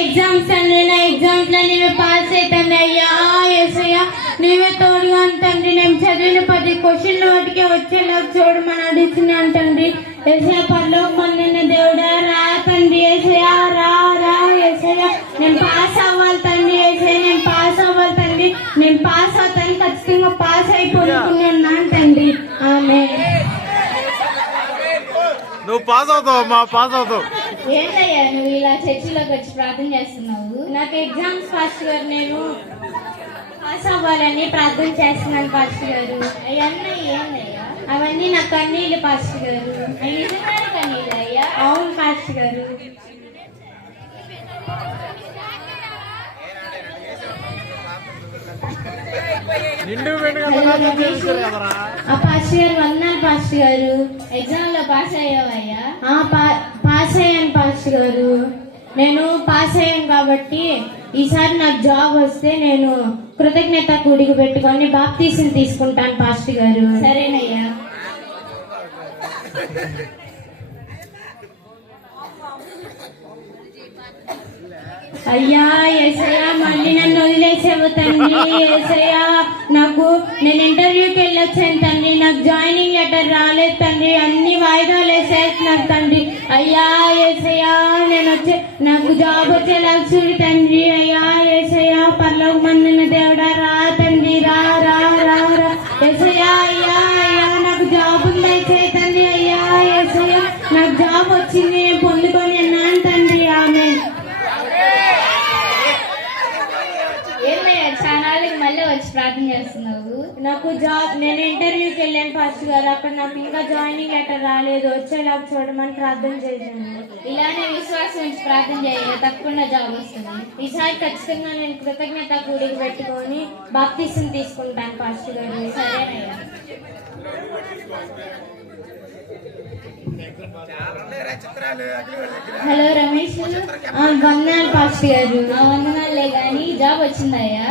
Exams తండ్రి, నా exams లో నీవే పాస్ అవుతాను అయ్యా. యేసయ్యా నీవే తోడుగా తండ్రి. నేను చదివిన 10 క్వశ్చన్లు వాటికి వచ్చేలా చూడమని అడుగుతున్నాను తండ్రి. యేసయ్యా పరలోకమందున్న దేవుడా రా తండ్రి. యేసయ్యా రా రా యేసయ్యా, నేను పాస్ అవ్వాలి తండ్రి. యేసయ్యా నేను పాస్ అవ్వాలి తండ్రి. నేను పాస్ అవుతాను, ఖచ్చితంగా పాస్ అయిపోతున్నాను తండ్రి. ఆమేన్. నువ్వు పాస్ అవుతావు అమ్మా, పాస్ అవుతావు. ఏంటయ్యా నువ్వు ఇలా చర్చిలోకి వచ్చి ప్రార్థన చేస్తున్నావు? నాకు ఎగ్జామ్స్ పాస్టర్ గారు, నేను పాస్ అవ్వాలని ప్రార్థన చేస్తున్నాను పాస్టర్ గారు. అవన్నీ ఏందయ్యా? అవన్నీ నా కన్నీళ్ళు పాస్టర్ గారు. నిజమైన కన్నీళ్ళు అయ్యా? అవును పాస్టర్ గారు. పాస్టర్ గారు వందనాలు పాస్టర్ గారు. ఎగ్జామ్ లో పాస్ అయ్యావయ్యా? పాస్ అయ్యాను పాస్టర్ గారు. నేను పాస్ అయ్యాను కాబట్టి ఈసారి నాకు జాబ్ వస్తే నేను కృతజ్ఞత కూడికి పెట్టుకొని బాప్తీసం తీసుకుంటాను పాస్టర్ గారు. సరేనయ్యా. అయ్యా యేసయ్యా మళ్ళీ నన్ను వదిలేసేవు తండ్రి. యేసయ్యా నేను ఇంటర్వ్యూకి వెళ్ళొచ్చాను తండ్రి. నాకు జాయినింగ్ లెటర్ రాలేదు తండ్రి. అన్ని వాయిదాలు వేసేస్తున్నారు తండ్రి. అయ్యా యేసయ్యా నాకు జాబ్ వచ్చేలా చూడు తండ్రి. అయ్యా యేసయ్యా పరలోకమందున్న దేవుడా రా తండ్రి. రా రా రా రా యేసయ్యా. అయ్యా అయ్యా నాకు జాబ్ ఉంది తండ్రి. అయ్యా యేసయ్యా నాకు జాబ్ వచ్చింది, నేను పొందుకొని అన్నాను తండ్రి. ఆమేన్. ఏమయ్యా చాలాకి మళ్ళీ వచ్చి ప్రార్థన చేస్తున్నావు? నాకు జాబ్, నేను ఇంటర్వ్యూకి వెళ్ళాను పాస్టర్ గారు. అక్కడ నాకు ఇంకా జాయినింగ్ లెటర్ రాలేదు, వచ్చేలా చూడమని ప్రార్థన చేశాను. ఇలానే విశ్వాసం నుంచి ప్రార్థన చేయాలి, తప్పకుండా జాబ్ వస్తుంది. ఈసారి ఖచ్చితంగా నేను కృతజ్ఞత కూడికి పెట్టుకొని బాప్తీసం తీసుకుంటాను పాస్టర్ గారు. సరేనయ్యా. హలో రమేష్. వందనాలు పాస్టర్ గారు. వందనాలే గాని జాబ్ వచ్చిందయ్యా?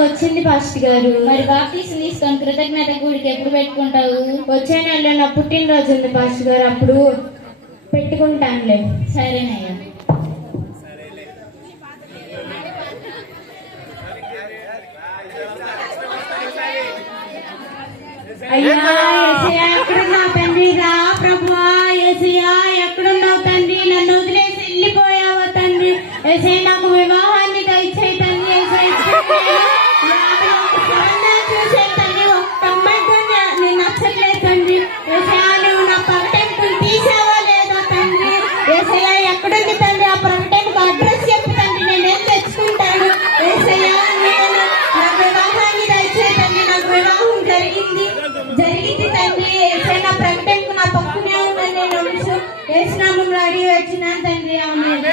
వచ్చింది పాస్టర్ గారు. మరి బాప్తీసం తీసుకొని కృతజ్ఞత కూడికి ఎప్పుడు పెట్టుకుంటావు? వచ్చే నెలలో నా పుట్టినరోజు ఉంది పాస్టర్ గారు, అప్పుడు పెట్టుకుంటానులే. సరేనయ్యా. అయ్యా యేసయ్యా ఎక్కడున్నావు తండ్రి? రా ప్రభువా. యేసయ్యా ఎక్కడున్నావు తండ్రి? నన్ను వదిలేసి వెళ్ళిపోయావా తండ్రి? యేసయ్యా నాకు వివాహాన్ని దయచేయి తండ్రి. చూసాను తండ్రి, ఒక్క అమ్మాయితో నేను నచ్చట్లేదు తండ్రి. యేసయ్యా నువ్వు నా ప్రకటనకు తీసావా లేదా తండ్రి? యేసయ్యా ఎక్కడుంది తండ్రి? ఆ ప్రకటనకు అడ్రస్ చెప్పు తండ్రి, నేనేం తెచ్చుకుంటాను. యేసయ్యా నాకు వివాహాన్ని దయచేయి తండ్రి. నాకు వివాహం జరిగింది తండ్రి. నా ప్రకటనకు నా పక్కనే ఉందని నేను అంశం వేసినామని అడిగి వచ్చినాను తండ్రి. ఆమేన్.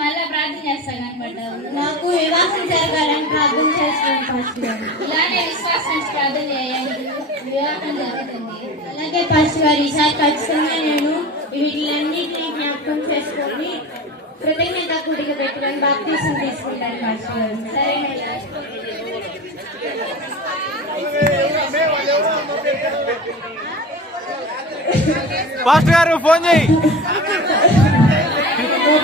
మళ్ళా ప్రార్థన చేస్తాను అనమాట. నాకు వివాహం జరగాలని ప్రార్థన చేస్తాను పాస్టర్ గారు. ఇలానే విశ్వాసం ప్రార్థన చేయాలి, వివాహం జరుగుతుంది. అలాగే పాస్టర్ గారు ఈసారి ఖచ్చితంగా నేను వీటిలన్నిటినీ జ్ఞాపకం చేసుకొని కృతజ్ఞత కూడిక పెట్టుకొని బాప్తీసం తీసుకుంటాను పాస్టర్ గారు. సరేనయ్యా. పాస్టర్ గారు ఫోన్ చేయి.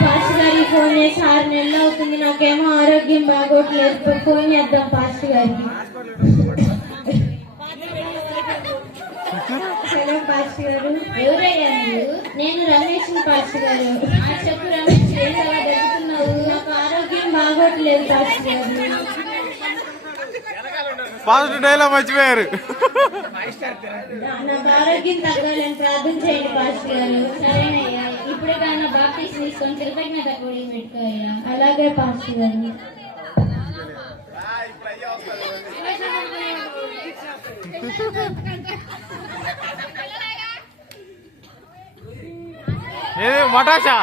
పాస్టర్ గారికి ఫోన్ చేసి 6 నెలలు అవుతుంది, నాకేమో ఆరోగ్యం బాగోట్లేదు. ఫోన్ చేద్దాం పాస్టర్ గారికి. హలో పాస్టర్ గారు. ఎవరయ్యా నువ్వు? నేను రమేష్ పాస్టర్ గారు. చెప్పు రమేష్, ఎలా దొరుకుతున్నావు? నాకు ఆరోగ్యం బాగోట్లేదు పాస్టర్ గారు. పాజిటివ్ డైలాగ్ మర్చిపోయారు. నాకు ఆరోగ్యం తగ్గాలని ప్రార్థన చేయండి పాస్టర్ గారు. సరేనయ్యా. ఇప్పుడే కానీ బాప్తీసం తీసుకొని కృతజ్ఞత కూడి పెట్టుకోయ్యా. అలాగే పాస్టర్ గారు. మటాషా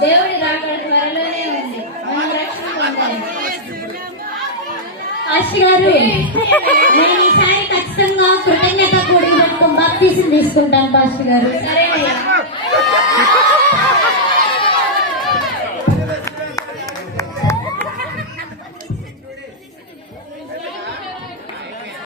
దేవుడి రాకడ త్వరలోనే ఉంది, మనం రక్షణ పొందాలి. పాస్టర్ గారు, నేను ఈసారి ఖచ్చితంగా కృతజ్ఞత కూడి పెట్టుకుంటా. బాప్తీసం తీసుకుంటాను పాస్టర్ గారు. సరేనయ్యా